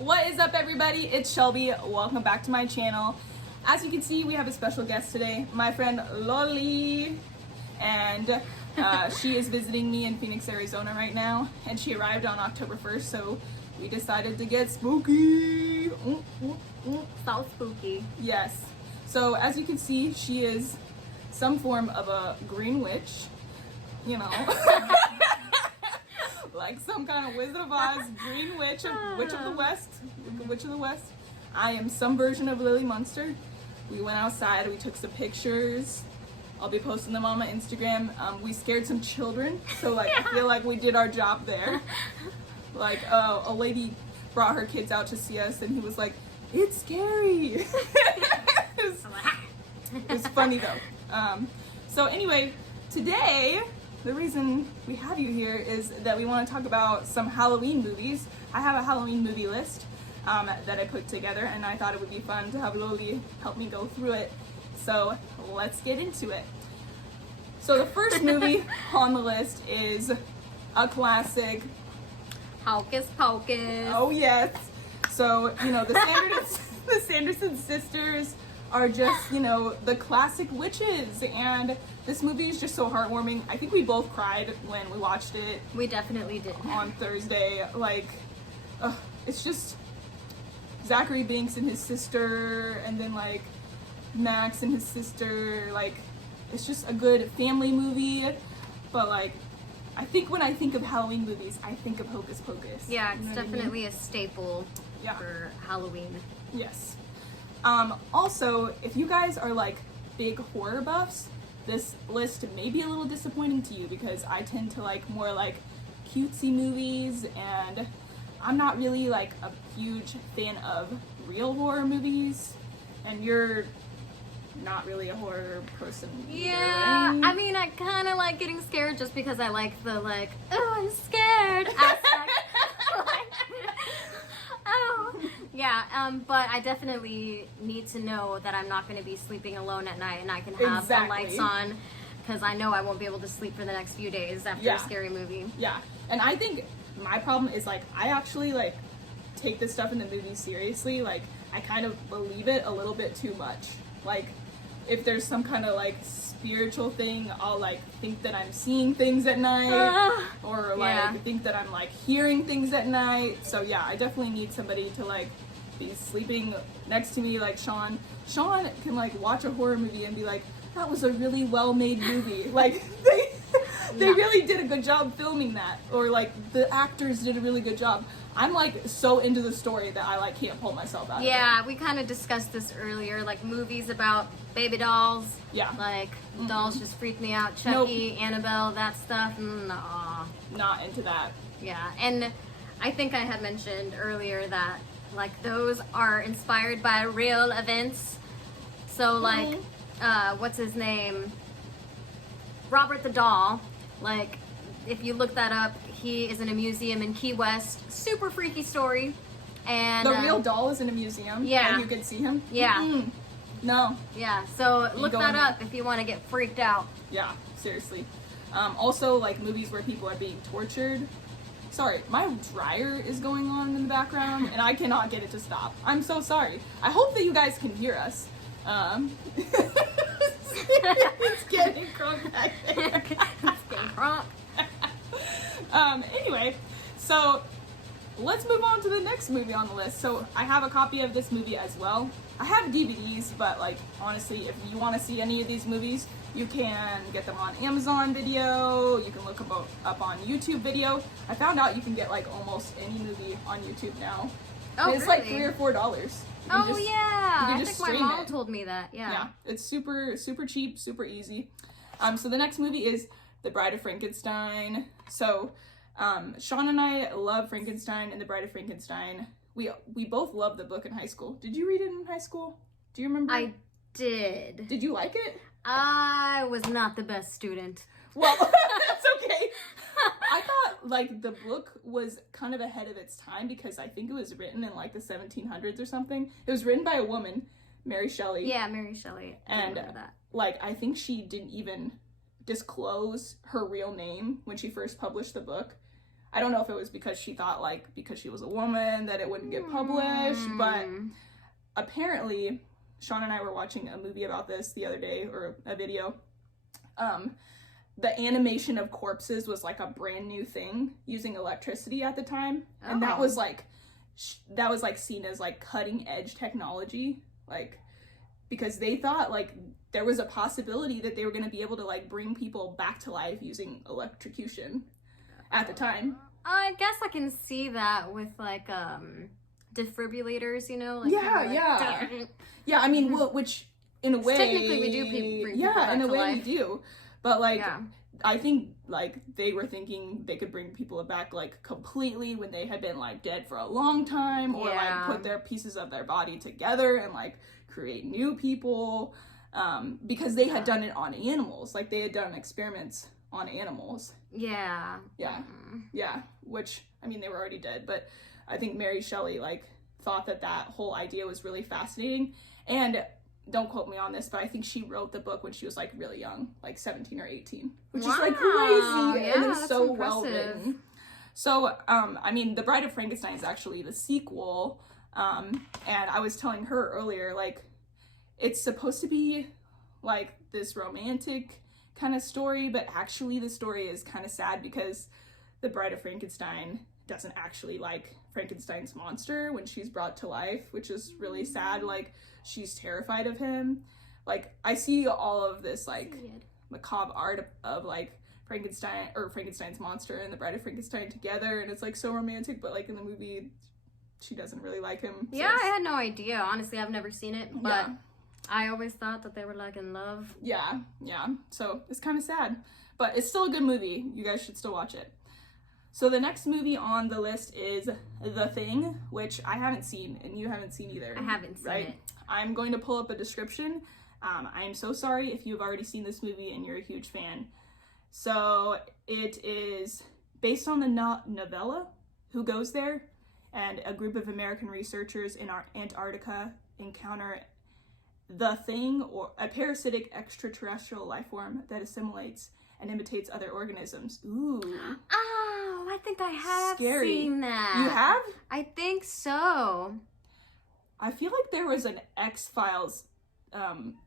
What is up, everybody? It's Shelby. Welcome back to my channel. As you can see, we have a special guest today, my friend Loly, and she is visiting me in Phoenix, Arizona right now, and she arrived on October 1st, so we decided to get spooky. So spooky. Yes. So as you can see, she is some form of a green witch, you know. Like some kind of Wizard of Oz, green witch, witch of the West, witch of the West. I am some version of Lily Munster. We went outside, we took some pictures. I'll be posting them on my Instagram. We scared some children, so like I feel like we did our job there. Like a lady brought her kids out to see us, and he was like, "It's scary." It's funny though. So anyway, today, the reason we have you here is that we want to talk about some Halloween movies. I have a Halloween movie list that I put together, and I thought it would be fun to have Loly help me go through it. So let's get into it. So the first movie on the list is a classic. Hocus Pocus. Oh yes. So, you know, the Sanderson sisters are just, you know, the classic witches, and this movie is just so heartwarming. I think we both cried when we watched it. We definitely did. On Thursday. Like, it's just Zachary Binks and his sister, and then like Max and his sister. Like, it's just a good family movie. But like, I think when I think of Halloween movies, I think of Hocus Pocus. Yeah, You know it's what I mean? definitely a staple for Halloween. Yes. Also, if you guys are like big horror buffs, this list may be a little disappointing to you because I tend to like more like cutesy movies, and I'm not really like a huge fan of real horror movies, and you're not really a horror person either, Yeah, right? I mean, I kind of like getting scared just because I like the like, oh, I'm scared aspect. Oh, yeah, but I definitely need to know that I'm not going to be sleeping alone at night, and I can have the lights on, because I know I won't be able to sleep for the next few days after a scary movie. Yeah, and I think my problem is like I actually like take this stuff in the movies seriously. Like I kind of believe it a little bit too much. Like if there's some kind of like spiritual thing, I'll like think that I'm seeing things at night, or like think that I'm like hearing things at night. So yeah, I definitely need somebody to like be sleeping next to me, like Sean. Sean can like watch a horror movie and be like, that was a really well made movie. Like they really did a good job filming that, or like the actors did a really good job. I'm like so into the story that I like can't pull myself out of it. Yeah, we kind of discussed this earlier, like movies about baby dolls. Yeah. Like dolls just freak me out. Chucky, Annabelle, that stuff. Nah. Not into that. Yeah, and I think I had mentioned earlier that like those are inspired by real events. So like, what's his name? Robert the Doll. Like, if you look that up, he is in a museum in Key West. Super freaky story. And the real doll is in a museum. Yeah. And you can see him. Yeah. No. Yeah. So look that in. up if you want to get freaked out. Yeah. Seriously. Also, like movies where people are being tortured. Sorry, my dryer is going on in the background, and I cannot get it to stop. I'm so sorry. I hope that you guys can hear us. It's getting crunk back there. It's getting crunk. Anyway, so let's move on to the next movie on the list. So I have a copy of this movie as well. I have DVDs, but like honestly, if you want to see any of these movies, you can get them on Amazon Video. You can look them up on YouTube Video. I found out you can get like almost any movie on YouTube now. Oh, it's really? like $3 or $4. Oh yeah, you can I just think my stream mom it. told me that. Yeah, it's super cheap, super easy. So the next movie is The Bride of Frankenstein. So Sean and I love Frankenstein and The Bride of Frankenstein. We both loved the book in high school. Did you read it in high school? Do you remember? I did. Did you like it? I was not the best student. Well, that's okay. I thought like the book was kind of ahead of its time because I think it was written in like the 1700s or something. It was written by a woman, Mary Shelley. Yeah, Mary Shelley. I remember that. Like I think she didn't even disclose her real name when she first published the book. I don't know if it was because she thought, like, because she was a woman that it wouldn't get published, but apparently, Sean and I were watching a movie about this the other day, or a video. The animation of corpses was like a brand new thing using electricity at the time, and that was like seen as like cutting edge technology, like, because they thought like there was a possibility that they were going to be able to like bring people back to life using electrocution at the time. I guess I can see that with like defibrillators, you know, like yeah. I mean, which in a way, technically we do bring people back in a to way life. we do, but like I think like they were thinking they could bring people back like completely when they had been like dead for a long time, or like put their pieces of their body together and like create new people, because they had done it on animals, like they had done experiments on animals. Yeah, which, I mean, they were already dead, but I think Mary Shelley like thought that whole idea was really fascinating. And don't quote me on this, but I think she wrote the book when she was like really young, like 17 or 18, which is like crazy, and it's so well written. So I mean, The Bride of Frankenstein is actually the sequel, and I was telling her earlier, like, it's supposed to be like this romantic kind of story, but actually the story is kind of sad because the Bride of Frankenstein doesn't actually like Frankenstein's monster when she's brought to life, which is really sad. Like, she's terrified of him. Like, I see all of this like macabre art of like Frankenstein's monster and the Bride of Frankenstein together, and it's like so romantic, but like in the movie she doesn't really like him. So I had no idea, honestly. I've never seen it, but I always thought that they were like in love. Yeah. So it's kind of sad, but it's still a good movie. You guys should still watch it. So the next movie on the list is The Thing, which I haven't seen, and you haven't seen either. I haven't seen it. I'm going to pull up a description. I am so sorry if you've already seen this movie and you're a huge fan. So it is based on the novella Who Goes There? And a group of American researchers in Antarctica encounter the Thing, or a parasitic extraterrestrial life form that assimilates and imitates other organisms. Ooh. Oh, I think I have seen that. You have? I think so. I feel like there was an X-Files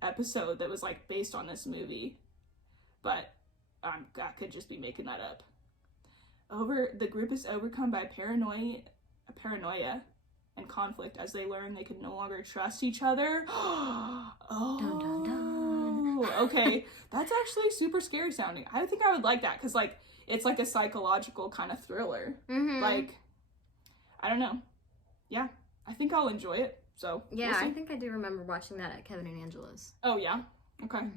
episode that was like based on this movie, but I could just be making that up. The group is overcome by paranoia and conflict as they learn they can no longer trust each other. Dun, dun, dun. Okay, that's actually super scary sounding. I think I would like that because like it's like a psychological kind of thriller. Like, I don't know. Yeah, I think I'll enjoy it. So yeah, we'll see. I think I do remember watching that at Kevin and Angela's. Oh yeah, okay.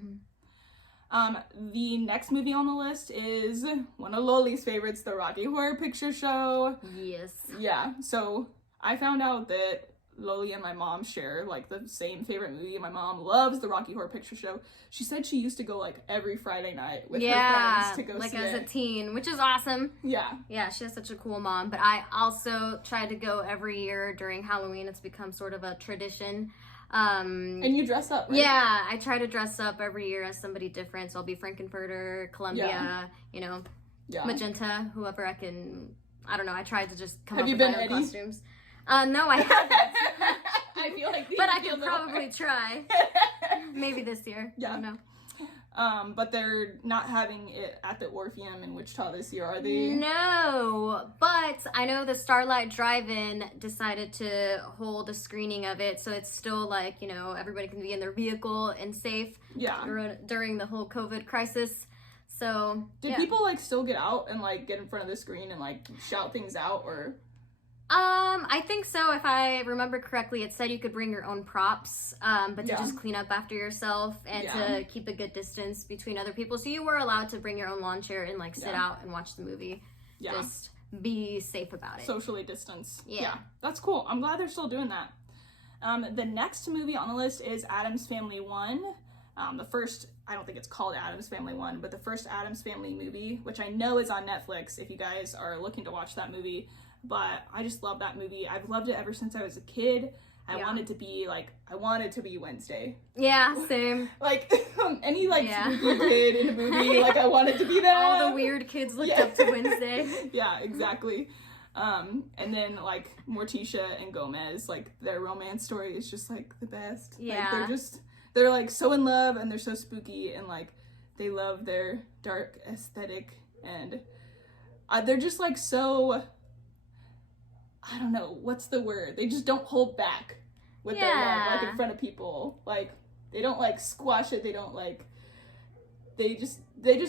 The next movie on the list is one of Loly's favorites, the Rocky Horror Picture Show. Yes. Yeah, so I found out that Loly and my mom share like the same favorite movie. My mom loves the Rocky Horror Picture Show. She said she used to go like every Friday night with her friends to go see it. Like as a teen, which is awesome. Yeah, she has such a cool mom. But I also try to go every year during Halloween. It's become sort of a tradition. And you dress up, right? Yeah, I try to dress up every year as somebody different. So I'll be Frankenfurter, Columbia, Magenta, whoever I can. I don't know. I tried to just come up with my own costumes. No, I haven't. I feel like but I can probably try. Maybe this year. Yeah. I don't know. But they're not having it at the Orpheum in Wichita this year, are they? No, but I know the Starlight Drive-In decided to hold a screening of it, so it's still like, everybody can be in their vehicle and safe during the whole COVID crisis. So, did people like still get out and like get in front of the screen and like shout things out, or? I think so. If I remember correctly, it said you could bring your own props, but to just clean up after yourself and to keep a good distance between other people. So you were allowed to bring your own lawn chair and like sit out and watch the movie. Yeah. Just be safe about it. Socially distance. Yeah. That's cool. I'm glad they're still doing that. The next movie on the list is Addams Family 1. The first, I don't think it's called Addams Family 1, but the first Addams Family movie, which I know is on Netflix if you guys are looking to watch that movie. But I just love that movie. I've loved it ever since I was a kid. I wanted to be Wednesday. Yeah, same. Like any like spooky kid in a movie, like I wanted to be that. All the weird kids looked up to Wednesday. Yeah, exactly. And then like Morticia and Gomez, like their romance story is just like the best. Yeah. Like, they're like so in love and they're so spooky and like they love their dark aesthetic and they're just like so, I don't know, what's the word? They just don't hold back with their love, like in front of people. Like they don't like squash it. They don't like, they just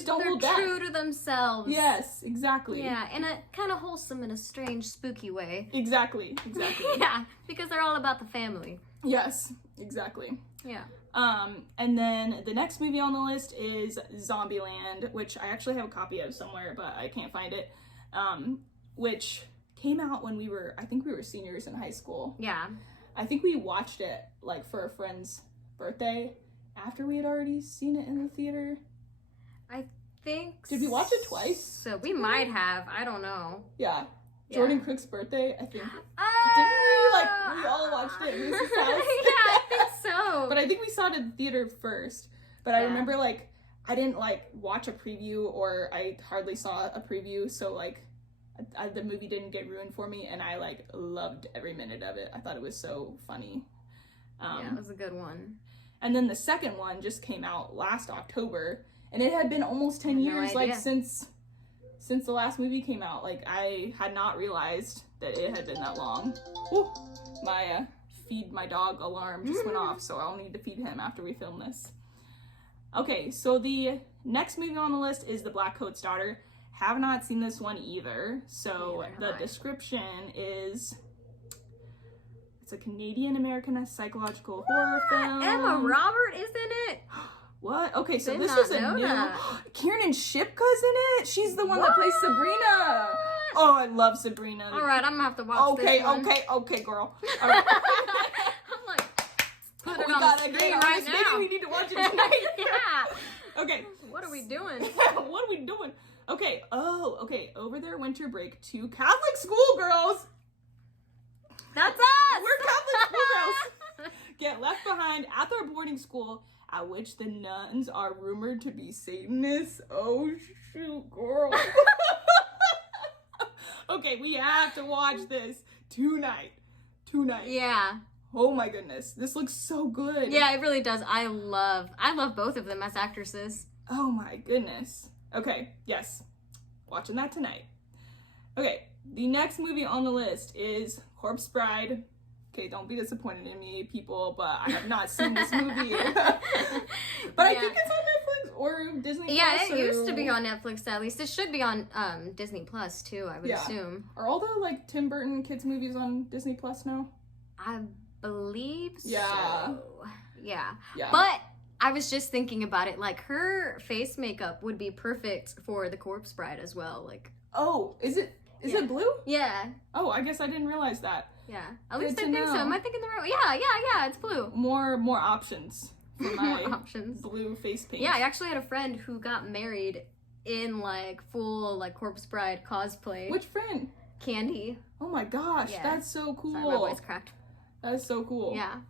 don't hold back. They're true to themselves. Yes, exactly. Yeah, in a kind of wholesome, in a strange, spooky way. Exactly. Yeah, because they're all about the family. Yes, exactly. Yeah. And then the next movie on the list is Zombieland, which I actually have a copy of somewhere, but I can't find it. Which came out when I think we were seniors in high school. Yeah. I think we watched it like for a friend's birthday after we had already seen it in the theater. I think. Did we watch it twice? So we might have. I don't know. Yeah. Jordan Cook's birthday, I think. Oh! We all watched it in Lisa's house? Yeah, I think so. But I think we saw it in the theater first. But I remember, like, I didn't, like, watch a preview, or I hardly saw a preview, so, like, the movie didn't get ruined for me, and I, like, loved every minute of it. I thought it was so funny. Yeah, it was a good one. And then the second one just came out last October, and it had been almost 10 years, like, since the last movie came out. Like, I had not realized that it had been that long. Whew. My feed my dog alarm just went off, so I'll need to feed him after we film this. Okay, so the next movie on the list is The Black Coat's Daughter. Have not seen this one either. So the description is, it's a Canadian-American psychological horror film. Emma Robert is in it. What? Okay, so Did this not is a know new. that. Kiernan Shipka's in it. She's the one that plays Sabrina. Oh, I love Sabrina. All right, I'm gonna have to watch this one. Okay, girl. All right. I'm like, put it on the screen right now. Maybe we need to watch it tonight. Yeah. Okay. What are we doing? What are we doing? Okay. Oh, okay. Over their winter break, 2 Catholic schoolgirls. That's us. We're Catholic schoolgirls. Get left behind at their boarding school, at which the nuns are rumored to be Satanists. Oh, shoot, girl. Okay, we have to watch this tonight. Yeah. Oh my goodness, this looks so good. Yeah, it really does. I love both of them as actresses. Oh my goodness. Okay, yes. Watching that tonight. Okay, the next movie on the list is Corpse Bride. Okay, don't be disappointed in me, people, but I have not seen this movie. But I think it's on Netflix or Disney Plus. Yeah, it used to be on Netflix at least. It should be on Disney Plus too, I would assume. Are all the like Tim Burton kids movies on Disney Plus now? I believe so. Yeah. But I was just thinking about it, like her face makeup would be perfect for the Corpse Bride as well. Like, oh, is it blue? Yeah. Oh, I guess I didn't realize that. Yeah. At least I think so. Am I thinking the right way? Yeah, it's blue. More options for my options. Blue face paint. Yeah, I actually had a friend who got married in like full like Corpse Bride cosplay. Which friend? Candy. Oh my gosh, that's so cool. Sorry, my voice cracked. That is so cool. Yeah.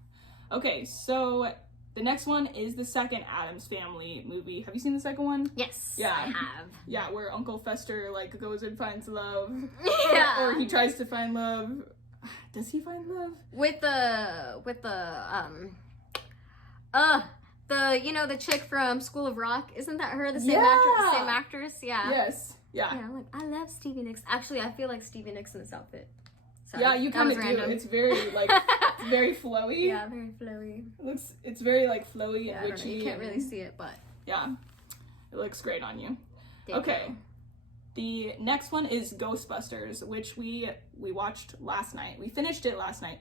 Okay, so the next one is the second Addams Family movie. Have you seen the second one? Yes, yeah, I have. Yeah, where Uncle Fester like goes and finds love. Yeah. Or he tries to find love. Does he find love? With the the chick from School of Rock, isn't that her? The same actress? Yeah. Yes. Yeah. Yeah, like I love Stevie Nicks. Actually, I feel like Stevie Nicks in this outfit. Sorry, yeah, you kind of do. Random. It's very like it's very flowy. Yeah, very flowy. It's very like flowy and witchy. You can't really see it, but yeah, it looks great on you. Thank you. The next one is Ghostbusters, which we watched last night. We finished it last night.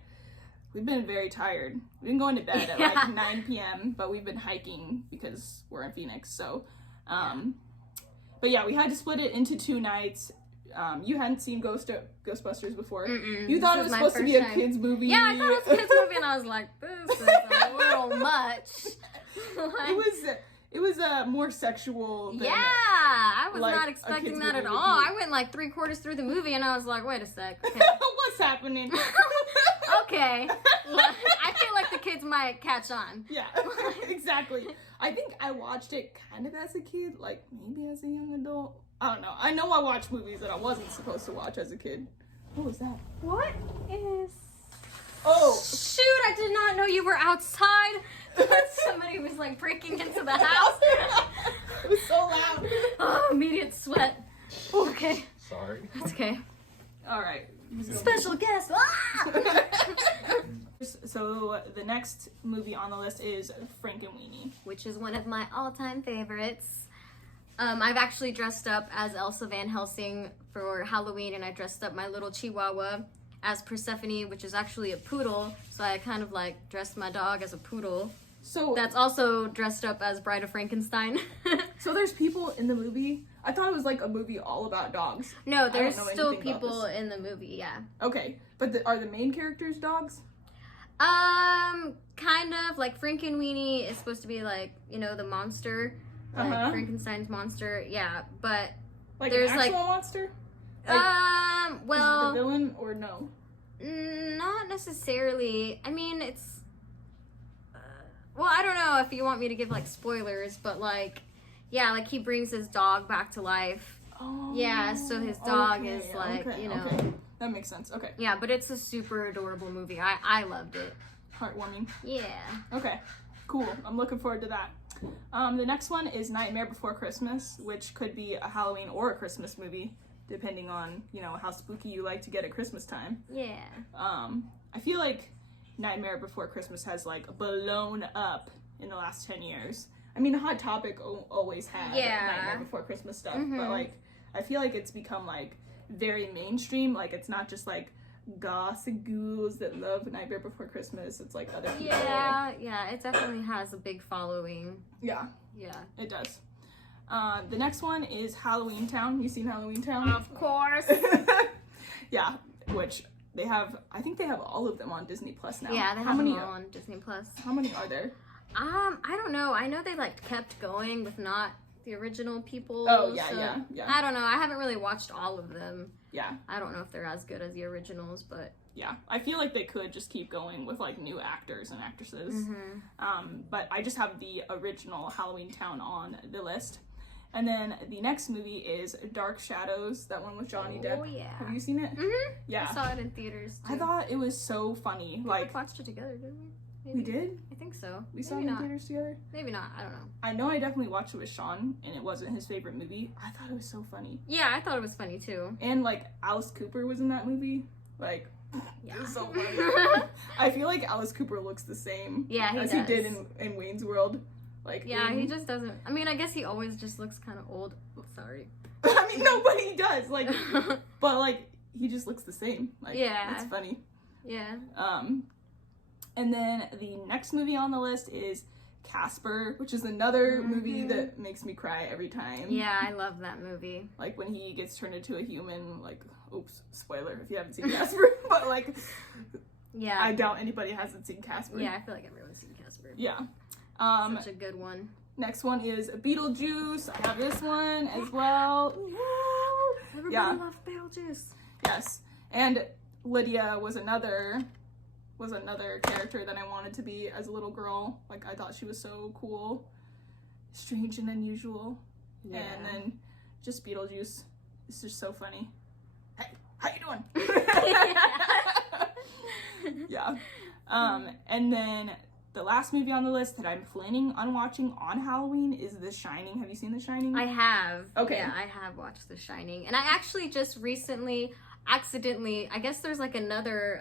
We've been very tired. We've been going to bed at like 9 p.m., but we've been hiking because we're in Phoenix. So, but yeah, we had to split it into 2 nights. You hadn't seen Ghostbusters before. You thought it was supposed to be a kid's movie. Yeah, I thought it was a kid's movie, and I was like, this is a little much. It was more sexual than, I was like, not expecting that at all. Movie. I went like 3/4 through the movie and I was like, wait a sec. Okay. What's happening? Okay. I feel like the kids might catch on. Yeah, exactly. I think I watched it kind of as a kid, like maybe as a young adult. I don't know. I know I watched movies that I wasn't supposed to watch as a kid. What was that? What is... Oh! Shoot, I did not know you were outside. Somebody was like breaking into the house. It was so loud. Oh, immediate sweat. Okay. Sorry. That's okay. All right. Special guest. Ah! So the next movie on the list is Frankenweenie. Which is one of my all-time favorites. I've actually dressed up as Elsa Van Helsing for Halloween, and I dressed up my little Chihuahua as Persephone, which is actually a poodle. So I kind of like dressed my dog as a poodle. So That's also dressed up as Bride of Frankenstein. so there's people in the movie. I thought it was like a movie all about dogs. No, I there's don't know still anything about people this. in the movie, yeah. Okay, but are the main characters dogs? Kind of. Like Frankenweenie is supposed to be like, you know, the monster. Like Uh-huh. Frankenstein's monster, yeah. But Like there's an actual like... monster? Is well... it the villain or no? Not necessarily. I mean, it's... well, I don't know if you want me to give, like, spoilers, but, like, yeah, like, he brings his dog back to life. Oh. Yeah, so his dog okay, is, like, okay, you know... Okay. That makes sense. Okay. Yeah, but it's a super adorable movie. I loved it. Heartwarming. Yeah. Okay. Cool. I'm looking forward to that. The next one is Nightmare Before Christmas, which could be a Halloween or a Christmas movie, depending on, you know, how spooky you like to get at Christmas time. Yeah. I feel like Nightmare Before Christmas has, like, blown up in the last 10 years. I mean, Hot Topic always had Nightmare Before Christmas stuff, but, like, I feel like it's become, like, very mainstream. Like, it's not just, like, goths and ghouls that love Nightmare Before Christmas. It's, like, other people. Yeah, it definitely has a big following. Yeah, Yeah. it does. The next one is Halloween Town. You seen Halloween Town? Of course. Yeah, which they have, I think they have all of them on Disney Plus now. Yeah, they have them all on Disney Plus. How many are there? I don't know. I know they like kept going with not the original people. Oh, yeah, so yeah. I don't know. I haven't really watched all of them. Yeah, I don't know if they're as good as the originals, but yeah. I feel like they could just keep going with, like, new actors and actresses. But I just have the original Halloween Town on the list. And then the next movie is Dark Shadows, that one with Johnny Depp. Oh, yeah. Have you seen it? Yeah. I saw it in theaters too. I thought it was so funny. We Like, watched it together, didn't we? we did? I think so. We saw Maybe it in not. theaters together? Maybe not. I don't know. I know I definitely watched it with Sean, and it wasn't his favorite movie. I thought it was so funny. Yeah, I thought it was funny too. And, like, Alice Cooper was in that movie. Like, Yeah. it was so funny. I feel like Alice Cooper looks the same Yeah, he as does. he did in Wayne's World. Like, Yeah, he just doesn't. I mean, I guess he always just looks kind of old. Sorry. I mean, nobody does. Like, but, like, he just looks the same. Like, Yeah. it's funny. Yeah. And then the next movie on the list is Casper, which is another movie that makes me cry every time. Yeah, I love that movie. Like, when he gets turned into a human, like, oops, spoiler if you haven't seen Casper, but, like, Yeah. I doubt anybody hasn't seen Casper. Yeah, I feel like everyone's seen Casper. Yeah. Such a good one. Next one is Beetlejuice. I have this one as well. Everybody Yeah. loves Beetlejuice. Yes. And Lydia was another character that I wanted to be as a little girl. Like, I thought she was so cool, strange and unusual. Yeah. And then just Beetlejuice. It's just so funny. Hey, how you doing? Yeah. And then the last movie on the list that I'm planning on watching on Halloween is The Shining. Have you seen The Shining? I have. Okay. Yeah, I have watched The Shining. And I actually just recently, accidentally, I guess there's like another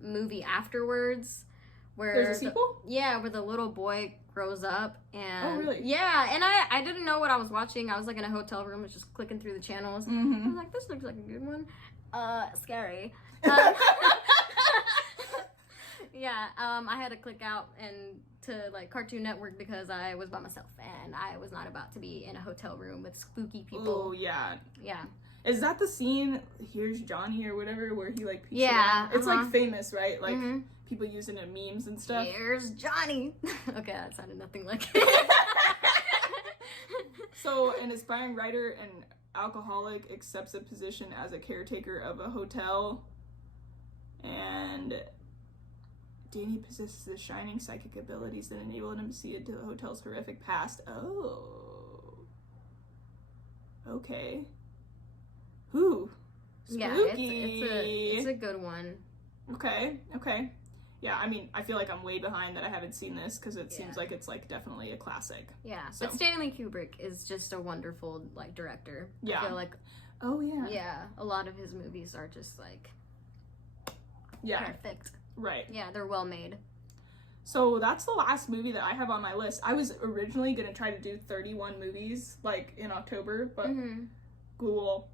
movie afterwards where There's a sequel? Yeah, where the little boy grows up and Oh, really? Yeah, and I didn't know what I was watching. I was like in a hotel room, was just clicking through the channels. I was like, this looks like a good one. Scary. Yeah, I had to click out and to like Cartoon Network because I was by myself and I was not about to be in a hotel room with spooky people. Oh, yeah. Yeah. Is that the scene, Here's Johnny or whatever, where he like peeks Yeah, around? It's like famous, right? Like Mhm. people use it in memes and stuff. Here's Johnny. Okay, that sounded nothing like it. So, an aspiring writer and alcoholic accepts a position as a caretaker of a hotel. And Danny possesses the shining psychic abilities that enable him to see into the hotel's horrific past. Oh. Okay. Ooh. Spooky. Yeah, it's a good one. Okay. Yeah, I mean, I feel like I'm way behind that I haven't seen this because it seems like it's like definitely a classic. Yeah, so. But Stanley Kubrick is just a wonderful like director. Yeah. I feel like. Oh yeah. Yeah, a lot of his movies are just like. Yeah. Perfect. Right. Yeah, they're well made. So that's the last movie that I have on my list. I was originally gonna try to do 31 movies like in October, but cool.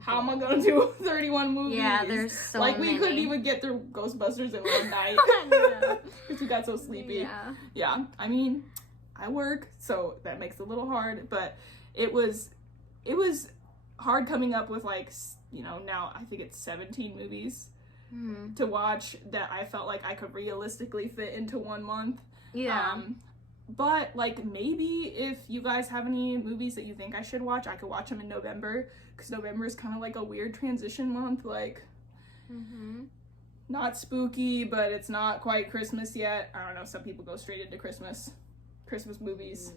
How am I gonna do 31 movies? Yeah, there's so like many. We couldn't even get through Ghostbusters in one night because we got so sleepy. Yeah. I mean, I work, so that makes it a little hard. But it was hard coming up with like, you know, now I think it's 17 movies to watch that I felt like I could realistically fit into 1 month. Yeah. But like maybe if you guys have any movies that you think I should watch, I could watch them in November because November is kind of like a weird transition month. Like, not spooky, but it's not quite Christmas yet. I don't know. Some people go straight into Christmas movies.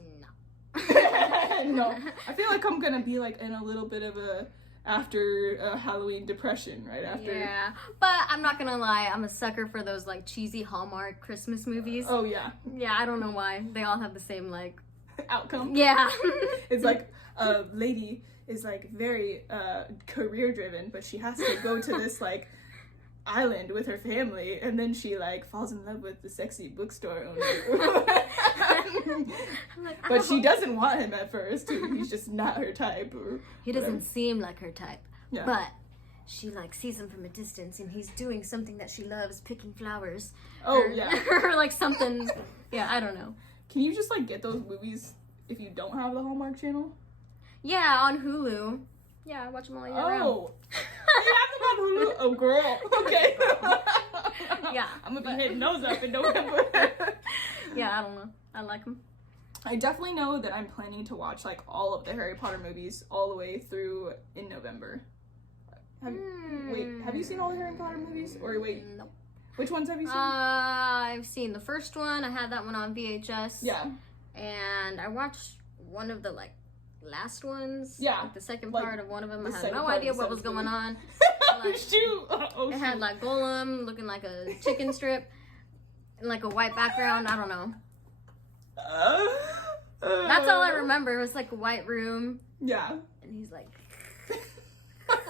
No, I feel like I'm gonna be like in a little bit of a Halloween depression right after. Yeah, but I'm not gonna lie, I'm a sucker for those like cheesy Hallmark Christmas movies. Oh yeah. Yeah, I don't know why. They all have the same like outcome. Yeah. It's like a lady is like very career driven, but she has to go to this like island with her family, and then she like falls in love with the sexy bookstore owner. But she doesn't want him at first. He's just not her type. He doesn't seem like her type. Yeah. But she like sees him from a distance, and he's doing something that she loves, picking flowers. Oh or, yeah. Or like something. Yeah, I don't know. Can you just like get those movies if you don't have the Hallmark Channel? Yeah, on Hulu. Yeah, I watch them all year round. Oh. They have them on Hulu? Oh, girl. Okay. Yeah. I'm going to be hitting those up in November. Yeah, I don't know. I like them. I definitely know that I'm planning to watch like all of the Harry Potter movies all the way through in November. Wait, have you seen all the Harry Potter movies? Or wait. Nope. Which ones have you seen? I've seen the first one. I had that one on VHS. Yeah. And I watched one of the like last ones. Yeah. Like the second like, part of one of them. the I had no part idea of what was going on. Like, shoot. It had like Golem looking like a chicken strip and like a white background. I don't know. That's all I remember. It was like a white room. Yeah. And he's like,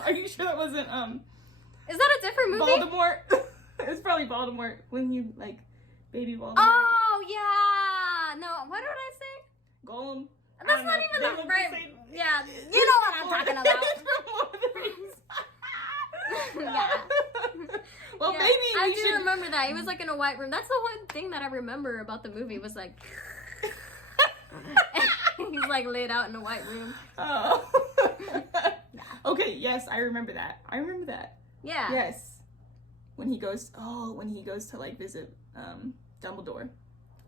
are you sure that wasn't is that a different movie? Voldemort? It's probably Voldemort when you like baby Voldemort. Oh yeah. No, what did I say? Golem. That's not even the right. Yeah, you know what I'm talking about. Yeah. Well, yeah, maybe I do remember that. He was like in a white room. That's the one thing that I remember about the movie was like he's like laid out in a white room. Oh. Okay, yes, I remember that. Yeah. Yes. When he goes to like visit Dumbledore,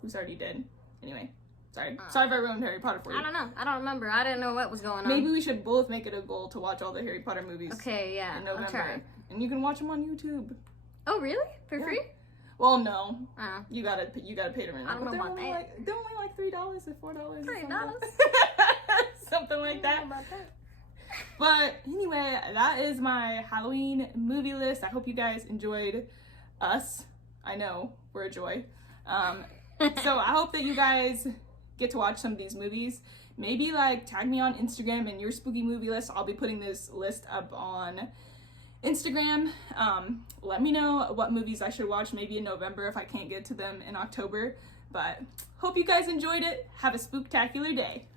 who's already dead. Anyway, sorry if I ruined Harry Potter for you. I don't know. I don't remember. I didn't know what was going on. Maybe we should both make it a goal to watch all the Harry Potter movies. Okay, yeah. In November. I'll try. And you can watch them on YouTube. Oh, really? For free? Well, no. Oh. You gotta pay to rent. I don't know about that. They're only like $3 or $4. $3. Something like that. But anyway, that is my Halloween movie list. I hope you guys enjoyed us. I know we're a joy. So I hope that you guys get to watch some of these movies. Maybe like tag me on Instagram in your spooky movie list. I'll be putting this list up on Instagram. Let me know what movies I should watch maybe in November if I can't get to them in October. But hope you guys enjoyed it. Have a spooktacular day.